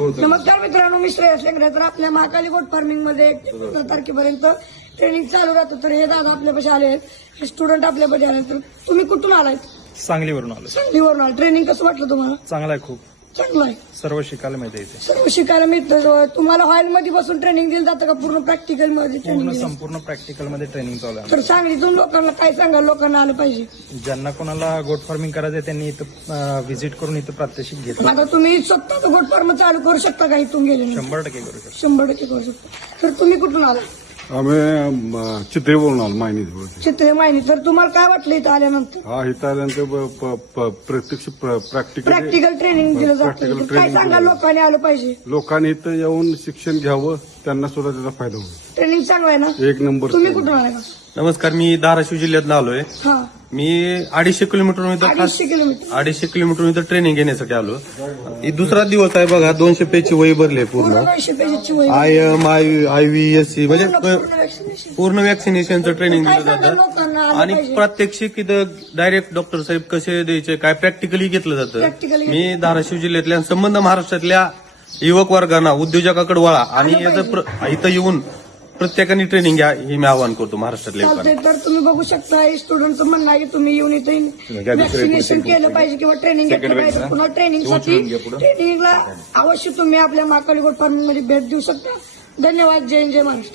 नमस्कार मित्रांनो, मी श्रेयस लेंगरे. तर आपल्या महाकाली गोट फार्मिंग मध्ये 1 ते 15 तारखेपर्यंत ट्रेनिंग चालू राहतं. तर हे दादा आपल्यापाशी आले आहेत, हे स्टुडंट आपल्यापाशी आले. तर तुम्ही कुठून आलाय? सांगलीवरून आलो. सांगलीवरून आला. ट्रेनिंग कसं वाटलं तुम्हाला? चांगला आहे, खूप चांगलं आहे. सर्व शिकायला मिळते इथे. सर्व शिकायला मिळतं. तुम्हाला हॉल मध्ये बसून ट्रेनिंग दिलं जातं का पूर्ण प्रॅक्टिकल मध्ये ट्रेनिंग? संपूर्ण प्रॅक्टिकल मध्ये ट्रेनिंग चालू आहे. तर सांगलीतून लोकांना काय सांगा, लोकांना आलं पाहिजे. ज्यांना कोणाला गोट फार्मिंग करायचं त्यांनी इथं व्हिजिट करून इथं प्रात्यक्षिक घेतलं. आता तुम्ही स्वतः गोट फार्म चालू करू शकता का इथून गेले? 100% करू शकतो. 100% करू शकता. तर तुम्ही कुठून आला? आम्ही चित्रेवरून आलो, मायनी जवळ. चित्रे माहिती. तर तुम्हाला काय वाटलं इथं आल्यानंतर? हा, इथं आल्यानंतर प्रत्यक्ष प्रॅक्टिकल ट्रेनिंग दिलं जातं. Practical तर काय training सांगा, दिलं लोकांनी आलं पाहिजे. लोकांनी इथं येऊन शिक्षण घ्यावं, त्यांना सुद्धा त्याचा फायदा होईल. ट्रेनिंग चांगलं आहे ना? 1 नंबर. तुम्ही कुठून आलाय का? नमस्कार, मी धाराशिव जिल्ह्यात आलोय. हा, मी 250 किलोमीटरहून इथं 250 किलोमीटर 250 किलोमीटरहून इथं ट्रेनिंग घेण्यासाठी आलो. ही दुसरा दिवस आहे बघा. 200 पेजची वही भरली आहे पूर्ण पूर्ण. 200 पेजची वही. IVSC म्हणजे पूर्ण vaccination. पूर्ण वॅक्सिनेशनचं ट्रेनिंग काय दिलं सांगा, जातं. लोकांना आलं आणि पाहिजे. प्रात्यक्षिक इथं डायरेक्ट डॉक्टर साहेब कसे द्यायचे, काय प्रॅक्टिकली घेतलं जातं. Practically मी धाराशिव जिल्ह्यातल्या संबंध महाराष्ट्रातल्या युवक वर्गांना उद्योजकाकडे वळा आणि इथं येऊन प्रत्येकाने ट्रेनिंग घ्या, हे मी आवाहन करतो महाराष्ट्रातल्या चालतंय. लोकांना. तर तुम्ही बघू शकता, स्टुडंटचं म्हणणं आहे की तुम्ही येऊन इथे वॅक्सिनेशन केलं पाहिजे किंवा ट्रेनिंग घेतलं पाहिजे. पुन्हा ट्रेनिंगसाठी ट्रेनिंगला अवश्य तुम्ही आपल्या महाकाली गोट फार्मिंग मध्ये भेट देऊ शकता. धन्यवाद. जय महाराष्ट्र.